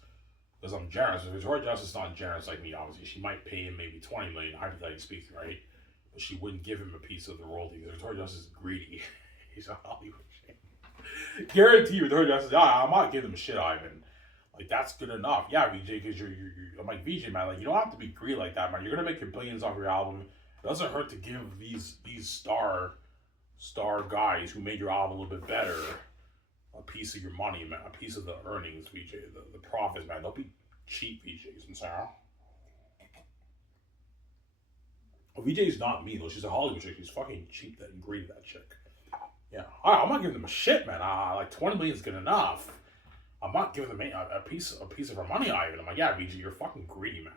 Because I'm generous. If Victoria Justice is not generous like me, obviously, she might pay him maybe 20 million, hypothetically speaking, right? But she wouldn't give him a piece of the royalty because Victoria Justice is greedy. He's a Hollywood shame. Guarantee you, Victoria Justice, I'm not giving him shit, Ivan. Like, that's good enough. Yeah, VJ, because you're I'm like, VJ, man, like, you don't have to be greedy like that, man. You're going to make your billions off your album. It doesn't hurt to give these star guys who made your album a little bit better a piece of your money, man, a piece of the earnings, VJ, the profits, man. Don't be cheap, VJs, and Sarah. VJ's not me, though. She's a Hollywood chick. She's fucking cheap, that greedy, that chick. Yeah. I'm not giving them a shit, man. Like, 20 million is good enough. I'm not giving them a piece of her money, Ivan. I'm like, yeah, VJ, you're fucking greedy, man.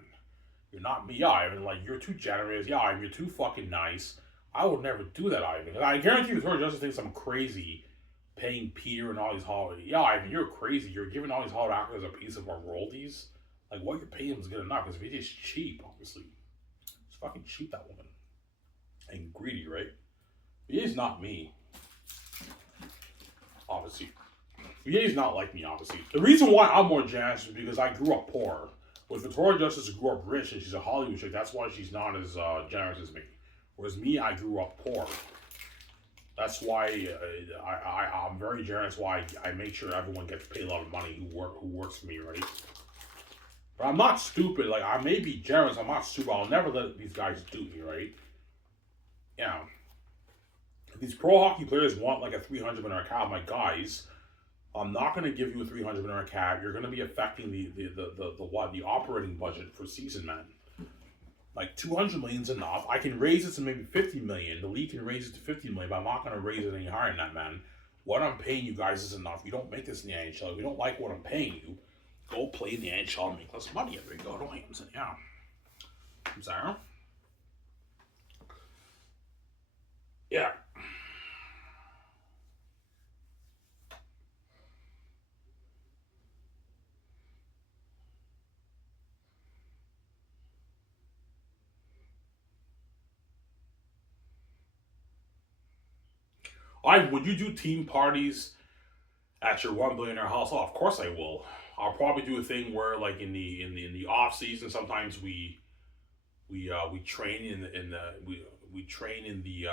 You're not me, yeah, Ivan. Like, you're too generous. Yeah, Ivan, you're too fucking nice. I would never do that, Ivan. I guarantee you, Victoria Justice thinks I'm crazy paying Peter and all these Hollywood. Yeah, Ivan, you're crazy. You're giving all these Hollywood actors a piece of our royalties. Like, what you're paying them is good enough, because VJ's cheap, obviously. It's fucking cheap, that woman. And greedy, right? VJ's not me. Obviously. VJ's not like me, obviously. The reason why I'm more generous is because I grew up poor. With Victoria Justice grew up rich, and she's a Hollywood chick. That's why she's not as generous as me. Whereas me, I grew up poor. That's why I'm very generous. Why I make sure everyone gets paid a lot of money who works for me, right? But I'm not stupid. Like, I may be generous. I'm not stupid. I'll never let these guys do me, right? Yeah, these pro hockey players want like a 300 minute cap. My guys, I'm not going to give you a 300 minute cap. You're going to be affecting the operating budget for season, man. Like 200 million is enough. I can raise it to maybe 50 million. The league can raise it to 50 million, but I'm not going to raise it any higher than that, man. What I'm paying you guys is enough. You don't make this in the NHL. If you don't like what I'm paying you, go play in the NHL and make less money. There you go. Don't hate him. Yeah. I'm sorry. Yeah. Would you do team parties at your $1 billionaire house? Oh, of course I will. I'll probably do a thing where, like in the off season, sometimes we train we train in the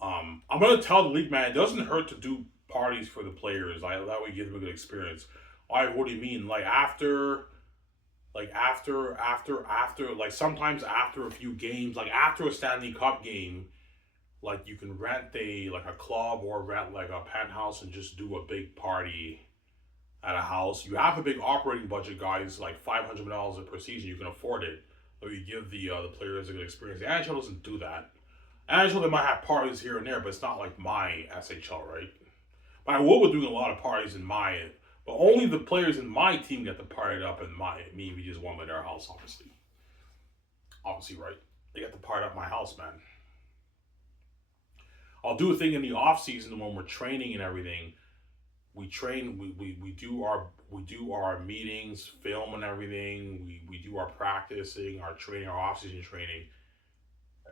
I'm gonna tell the league, man, it doesn't hurt to do parties for the players. That way give them a good experience. What do you mean? Like sometimes after a few games, like after a Stanley Cup game, like you can rent a club or rent like a penthouse and just do a big party at a house. You have a big operating budget, guys, like $500 per season. You can afford it. So you give the players a good experience. The NHL doesn't do that. NHL, they might have parties here and there, but it's not like my SHL, right? But I will be doing a lot of parties in my, but only the players in my team get to party up, and me, we just one with our house, obviously, right? They get to party up my house, man. I'll do a thing in the off season when we're training and everything. We train, we do our meetings, film and everything. We do our practicing, our training, our off season training.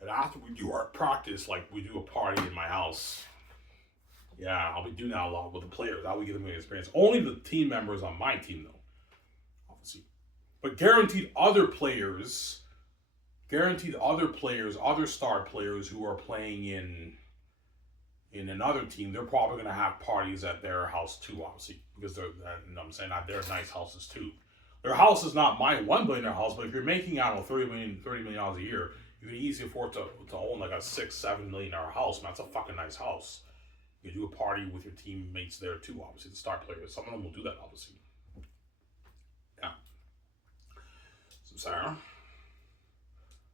And after we do our practice, like we do a party in my house. Yeah, I'll be doing that a lot with the players. I will give them an experience. Only the team members on my team, though, obviously. But guaranteed other star players who are playing in another team, they're probably going to have parties at their house too, obviously, because they're, you know what I'm saying, at their nice houses too. Their house is not my $1 billion house, but if you're making out $30 million a year, you can easily afford to own like a $6-7 million house. Man, that's a fucking nice house. You can do a party with your teammates there too, obviously, the star players. Some of them will do that, obviously. Yeah. So, Sarah.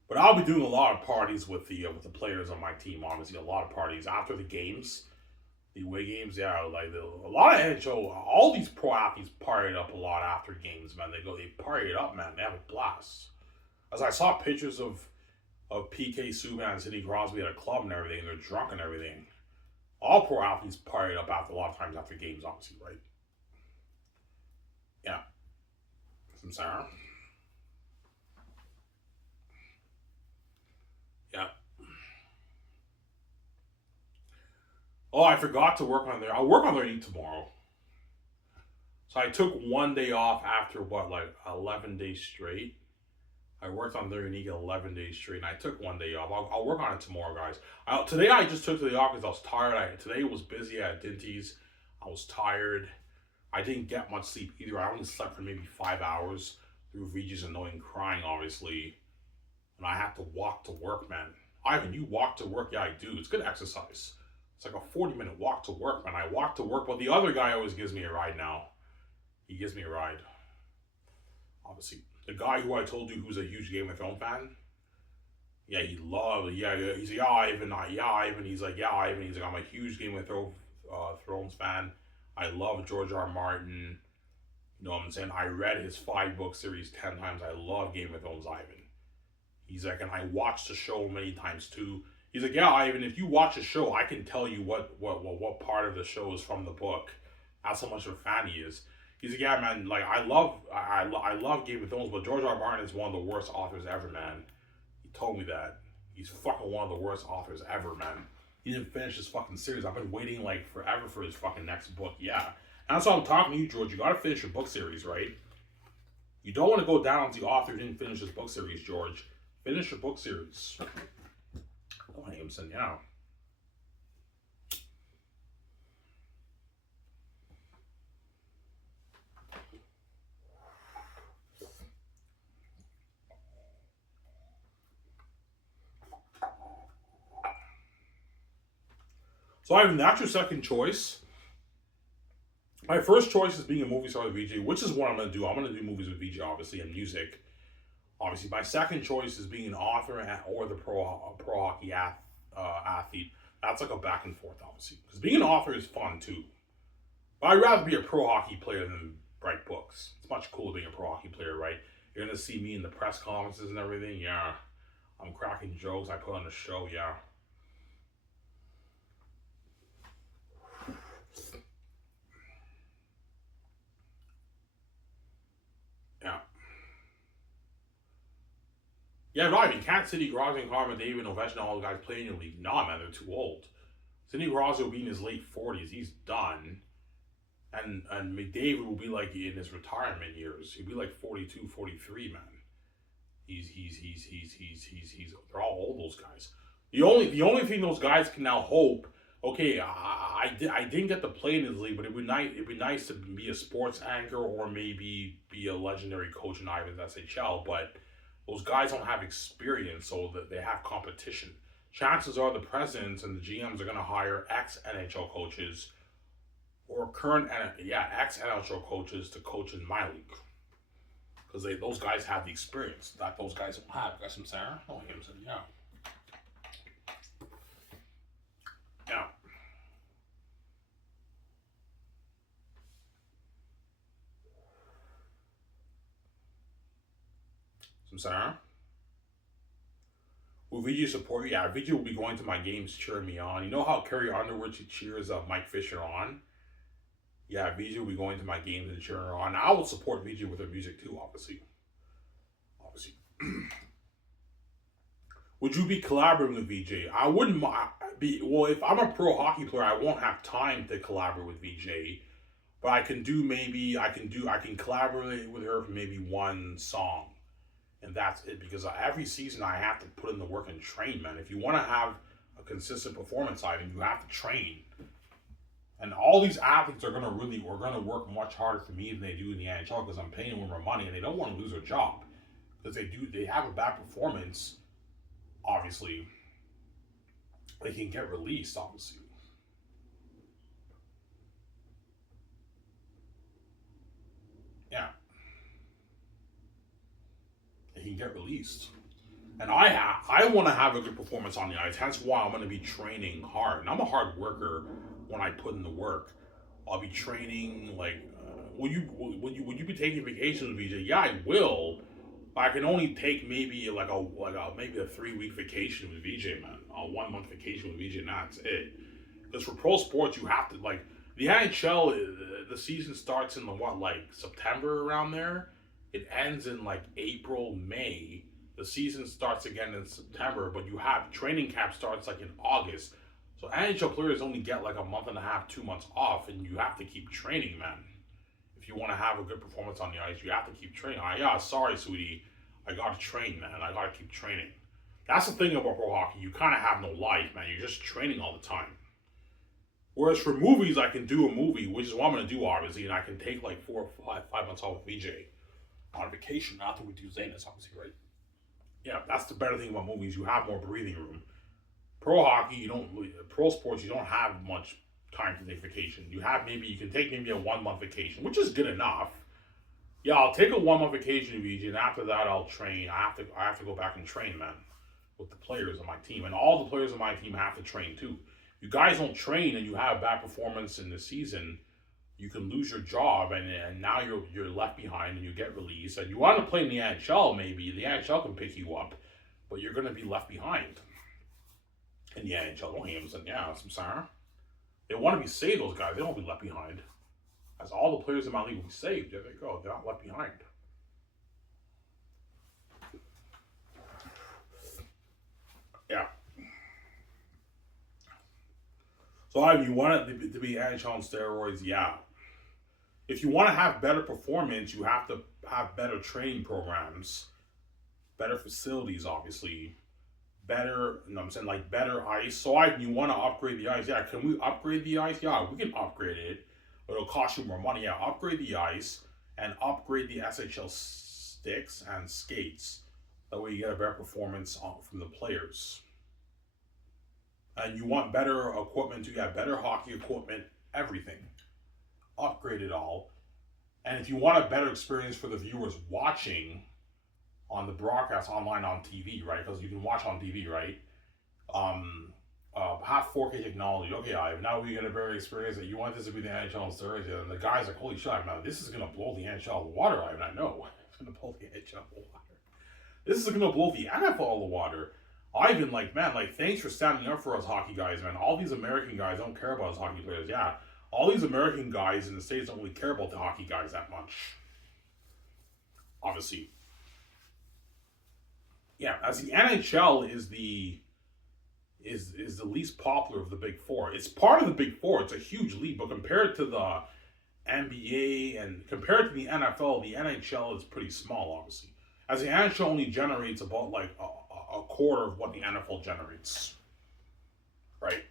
But I'll be doing a lot of parties with the players on my team. Obviously, a lot of parties after the games, the away games. Yeah, like a lot of NHL. All these pro athletes party it up a lot after games. Man, they party it up. Man, they have a blast. As I saw pictures of PK Subban and Sidney Crosby at a club and everything, and they're drunk and everything. All pro athletes party it up after a lot of times after games, obviously, right? Yeah. From Sarah. Yeah. Oh, I forgot to work on there. I'll work on their knee tomorrow. So I took one day off after what, like 11 days straight. I worked on their unique 11 days straight, and I took one day off. I'll work on it tomorrow, guys. Today I just took the day off because I was tired. Today was busy at Dinty's. I was tired. I didn't get much sleep either. I only slept for maybe 5 hours through Regis annoying crying, obviously. And I had to walk to work, man. Ivan, you walk to work? Yeah, I do. It's good exercise. It's like a 40-minute walk to work, man. I walk to work, but the other guy always gives me a ride now. He gives me a ride. Obviously. The guy who I told you who's a huge Game of Thrones fan, yeah, he loves, yeah, he's like, yeah, Ivan, he's like, I'm a huge Game of Thrones fan. I love George R. R. Martin. You know what I'm saying? I read his 5-book series 10 times. I love Game of Thrones, Ivan. He's like, and I watched the show many times too. He's like, yeah, Ivan, if you watch the show, I can tell you what part of the show is from the book. That's how much of a fan he is. He's like, yeah, man, like, I love Game of Thrones, but George R. R. Martin is one of the worst authors ever, man. He told me that. He's fucking one of the worst authors ever, man. He didn't finish his fucking series. I've been waiting, like, forever for his fucking next book. Yeah. And that's why I'm talking to you, George. You gotta finish your book series, right? You don't want to go down as the author who didn't finish his book series, George. Finish your book series. Oh, Aimson, yeah. So Ivan, that's your second choice. My first choice is being a movie star with VJ, which is what I'm going to do. I'm going to do movies with VJ, obviously, and music. Obviously, my second choice is being an author or the pro hockey athlete. That's like a back and forth, obviously, because being an author is fun too. But I'd rather be a pro hockey player than write books. It's much cooler being a pro hockey player, right? You're gonna see me in the press conferences and everything. Yeah, I'm cracking jokes. I put on the show. Yeah. Yeah. Yeah, no, I mean, Cat City, Grozny, Carmen, David, Ovechkin, all the guys playing in the league. Nah, man, they're too old. Sidney Crosby will be in his late 40s. He's done. And McDavid will be like in his retirement years. He'll be like 42, 43, man. He's they're all old, those guys. The only thing those guys can now hope, okay, I didn't get to play in this league, but it'd be nice to be a sports anchor or maybe be a legendary coach in Ivan's SHL, but those guys don't have experience, so that they have competition. Chances are the presidents and the GMs are going to hire ex NHL coaches or current ex NHL coaches to coach in my league, because those guys have the experience that those guys don't have. Got some Sarah? Oh, him said yeah. Yeah. Some Sarah? Will VG support you? Yeah, VG will be going to my games cheering me on. You know how Carrie Underwood cheers Mike Fisher on? Yeah, VG will be going to my games and cheering her on. I will support VG with her music too, obviously. Obviously. Would you be collaborating with VJ? I wouldn't be. Well, if I'm a pro hockey player, I won't have time to collaborate with VJ. But I can collaborate with her for maybe one song, and that's it. Because every season I have to put in the work and train, man. If you want to have a consistent performance item, you have to train. And all these athletes are gonna work much harder for me than they do in the NHL, because I'm paying them more money and they don't want to lose their job, because they have a bad performance. Obviously, they can get released. Obviously, yeah, they can get released. And I want to have a good performance on the ice. Hence why I'm going to be training hard. And I'm a hard worker when I put in the work. I'll be training like. Will you be taking vacations with VJ? Yeah, I will. But I can only take maybe maybe a 3 week vacation with VJ, man. A 1 month vacation with VJ, and that's it. Because for pro sports, you have to the NHL. The season starts in September around there. It ends in April, May. The season starts again in September, but you have training camp starts in August. So NHL players only get a month and a half, 2 months off, and you have to keep training, man. If you want to have a good performance on the ice, you have to keep training. Yeah, sorry, sweetie, I gotta train, man. I gotta keep training. That's the thing about pro hockey. You kind of have no life, man. You're just training all the time. Whereas for movies, I can do a movie, which is what I'm gonna do, obviously, and I can take 4 or 5 months off with VJ on vacation after we do Zanus, obviously, right? Yeah, that's the better thing about movies. You have more breathing room. Pro hockey, pro sports, you don't have much time to take vacation. You can take maybe a 1 month vacation, which is good enough. Yeah, I'll take a 1 month vacation, VG, and after that I'll train. I have to go back and train, man, with the players on my team, and all the players on my team have to train too. If you guys don't train and you have bad performance in the season, you can lose your job, and now you're left behind and you get released. And you want to play in the NHL, maybe the NHL can pick you up, but you're going to be left behind in the NHL. Don't hate them, yeah, I'm sorry. They want to be saved, those guys. They don't be left behind. As all the players in my league will be saved. There they go. They're not left behind. Yeah. So if you want it to be NHL on steroids, yeah. If you want to have better performance, you have to have better training programs, better facilities, obviously, better. You know what I'm saying, better ice. So you want to upgrade the ice? Yeah. Can we upgrade the ice? Yeah, we can upgrade it, but it'll cost you more money. Yeah, upgrade the ice and upgrade the SHL sticks and skates. That way you get a better performance from the players. and you want better equipment, you got better hockey equipment, everything. Upgrade it all. And if you want a better experience for the viewers watching on the broadcast online on TV, right? Because you can watch on TV, right? Have 4K technology. Okay, now we get a better experience. That you want this to be the NHL on Thursday, and the guys like, holy shit, now this is gonna blow the NHL the water. I know it's gonna blow the NHL the water. This is gonna blow the NFL the water. Ivan, like, man, like, thanks for standing up for us hockey guys, man. All these American guys don't care about us hockey players. Yeah, all these American guys in the States don't really care about the hockey guys that much. Obviously. Yeah, as the NHL is the least popular of the big four. It's part of the big four. It's a huge league, but compared to the NBA and compared to the NFL, the NHL is pretty small, obviously. As the NHL only generates about like a quarter of what the NFL generates, right?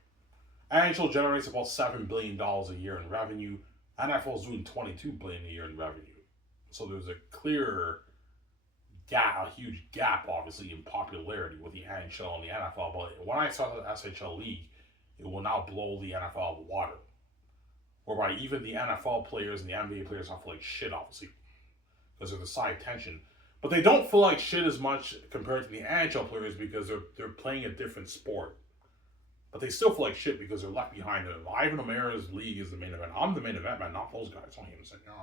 NHL generates about $7 billion a year in revenue. NFL is doing $22 billion a year in revenue. So there's a clear gap, a huge gap, obviously, in popularity with the NHL and the NFL. But when I saw the SHL league, it will now blow the NFL out of the water. Whereby even the NFL players and the NBA players don't feel like shit, obviously, because of the side tension. But they don't feel like shit as much compared to the NHL players because they're playing a different sport. But they still feel like shit because they're left behind. Ivan O'Mara's league is the main event. I'm the main event, man, not those guys. Don't even say no.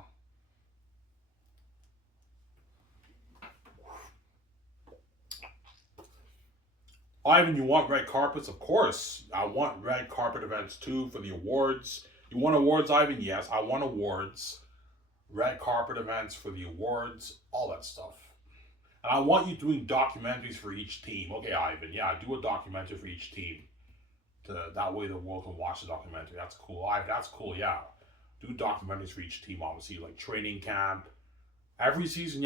Ivan, you want red carpets? Of course. I want red carpet events too for the awards. You want awards, Ivan? Yes, I want awards. Red carpet events for the awards, all that stuff. And I want you doing documentaries for each team. Okay, Ivan, yeah, do a documentary for each team. That way the world can watch the documentary. That's cool. That's cool, yeah. Do documentaries for each team, obviously, like training camp. Every season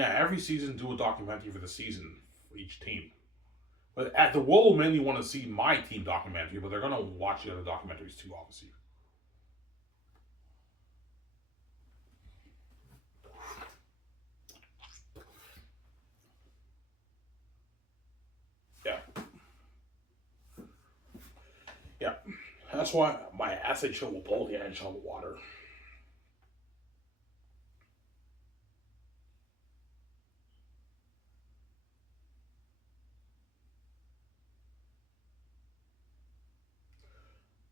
do a documentary for the season for each team. But at the world will mainly want to see my team documentary, but they're going to watch the other documentaries too, obviously. Yeah. Yeah. That's why my SHL will blow the NHL with water.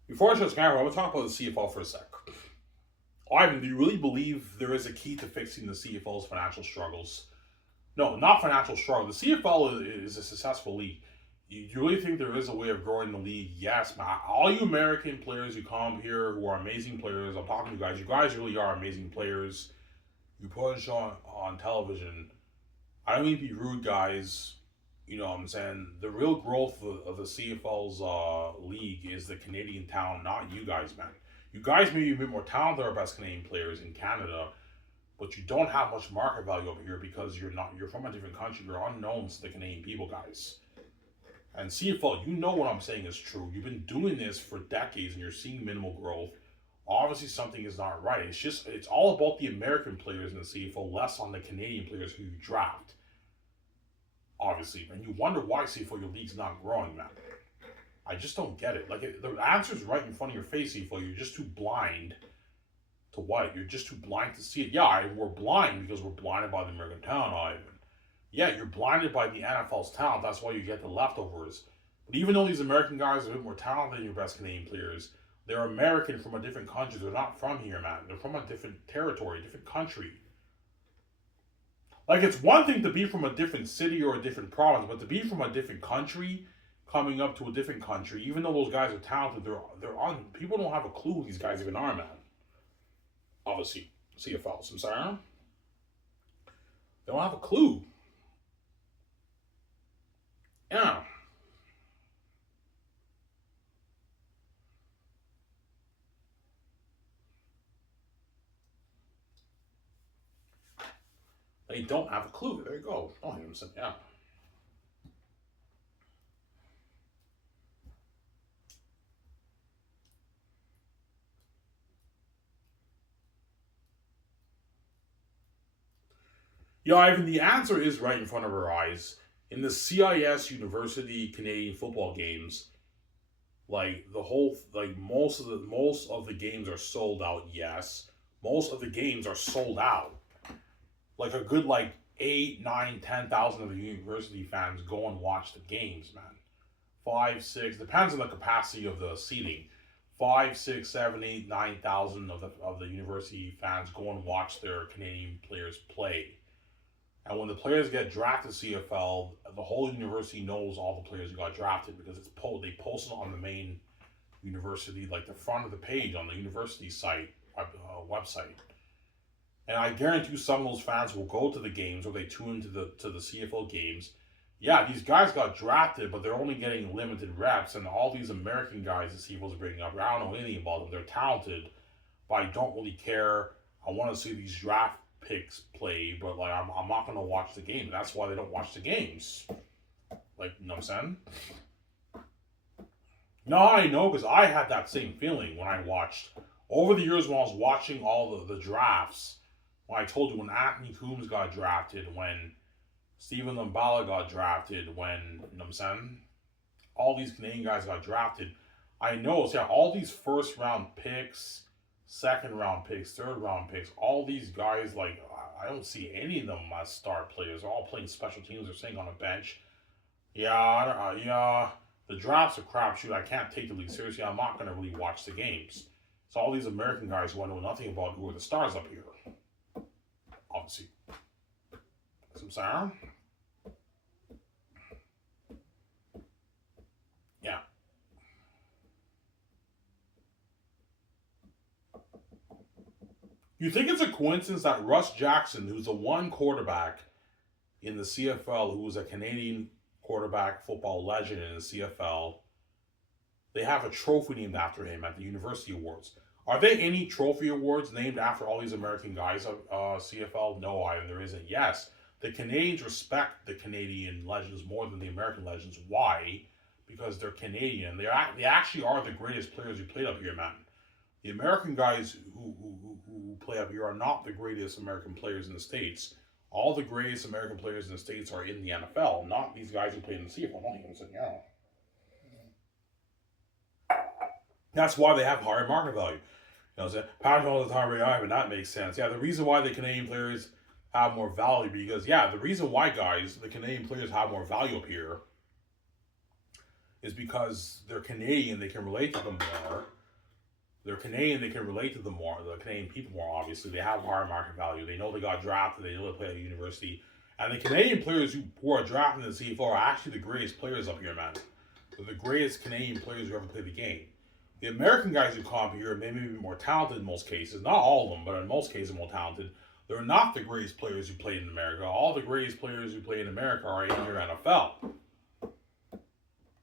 Before I shut this camera, I'm going to talk about the CFL for a sec. Ivan, do you really believe there is a key to fixing the CFL's financial struggles? No, not financial struggle. The CFL is a successful league. You really think there is a way of growing the league? Yes, man. All you American players who come here who are amazing players, I'm talking to you guys. You guys really are amazing players. You put us on television. I don't mean to be rude, guys. You know what I'm saying? The real growth of the CFL's league is the Canadian talent, not you guys, man. You guys may be a bit more talented than our best Canadian players in Canada, but you don't have much market value over here because you're from a different country. You're unknowns to the Canadian people, guys. And CFL, you know what I'm saying is true. You've been doing this for decades and you're seeing minimal growth. Obviously something is not right. It's all about the American players in the CFL, less on the Canadian players who you draft. Obviously, and you wonder why CFL your league's not growing, man. I just don't get it. Like, the answer's right in front of your face, CFL. You're just too blind to what? You're just too blind to see it. Yeah, we're blind because we're blinded by the American talent, Ivan. Yeah, you're blinded by the NFL's talent. That's why you get the leftovers. But even though these American guys are a bit more talented than your best Canadian players, they're American from a different country. They're not from here, man. They're from a different territory, different country. Like, it's one thing to be from a different city or a different province, but to be from a different country, coming up to a different country, even though those guys are talented, they're on. People don't have a clue who these guys even are, man. Obviously, CFLs. I'm sorry. They don't have a clue. Yeah. They don't have a clue. There you go. Oh, you know, yeah. Yeah, Ivan, the answer is right in front of our eyes. In the CIS University Canadian football games, Like most of the games are sold out. Yes, most of the games are sold out. Like a good like 8, 9, 10,000 of the university fans go and watch the games, man. 5, 6 depends on the capacity of the seating. 5, 6, 7, 8, 9,000 of the university fans go and watch their Canadian players play. And when the players get drafted to CFL, the whole university knows all the players who got drafted because they post it on the main university, like the front of the page on the university site website. And I guarantee you, some of those fans will go to the games or they tune into the CFL games. Yeah, these guys got drafted, but they're only getting limited reps, and all these American guys the CFL's bringing up, I don't know anything about them. They're talented, but I don't really care. I want to see these draft picks play, but like I'm not gonna watch the game. That's why they don't watch the games. Like, you know what I'm saying? No, I know because I had that same feeling when I watched over the years when I was watching all the drafts. When I told you when Anthony Coombs got drafted, when Stephen Lumbala got drafted, when you know what I'm saying, all these Canadian guys got drafted. I know, so yeah, all these first round picks, second round picks, third round picks, all these guys, like I don't see any of them as star players. They're all playing special teams. They're sitting on a bench. Yeah. The draft's a crapshoot. I can't take the league seriously. I'm not gonna really watch the games. So all these American guys who I know nothing about who are the stars up here. Obviously. Some saying? Yeah. You think it's a coincidence that Russ Jackson, who's the one quarterback in the CFL who was a Canadian quarterback football legend in the CFL, they have a trophy named after him at the University Awards. Are there any trophy awards named after all these American guys of CFL? No, there isn't. Yes, the Canadians respect the Canadian legends more than the American legends. Why? Because they're Canadian. They actually are the greatest players who played up here, man. The American guys who play up here are not the greatest American players in the States. All the greatest American players in the States are in the NFL, not these guys who played in the CFL. Not even saying, yeah. That's why they have higher market value. You know what I'm saying? Patrick all the time, and that makes sense. Yeah, the reason why the Canadian players have more value because, yeah, the reason why, guys, the Canadian players have more value up here is because they're Canadian, they can relate to them more. They're Canadian, they can relate to them more. The Canadian people more, obviously. They have higher market value. They know they got drafted, they know they play at a university. And the Canadian players who are drafted in the CFL are actually the greatest players up here, man. They're the greatest Canadian players who ever played the game. The American guys who come up here may be more talented in most cases. Not all of them, but in most cases more talented. They're not the greatest players who played in America. All the greatest players who play in America are in your NFL.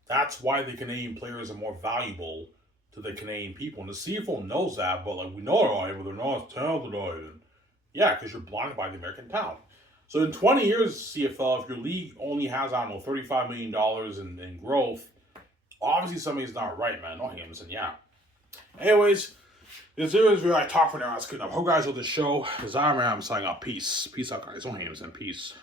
That's why the Canadian players are more valuable to the Canadian people. And the CFL knows that, but like we know it, but they're not as talented either. Yeah, because you're blinded by the American talent. So in 20 years, CFL, if your league only has, I don't know, $35 million in growth, obviously somebody's not right, man. Not him, yeah. Anyways, this is where I talk for now. That's good enough. Hope you guys with the show. Because I'm signing up. Peace. Peace out, guys. Don't hate him, peace.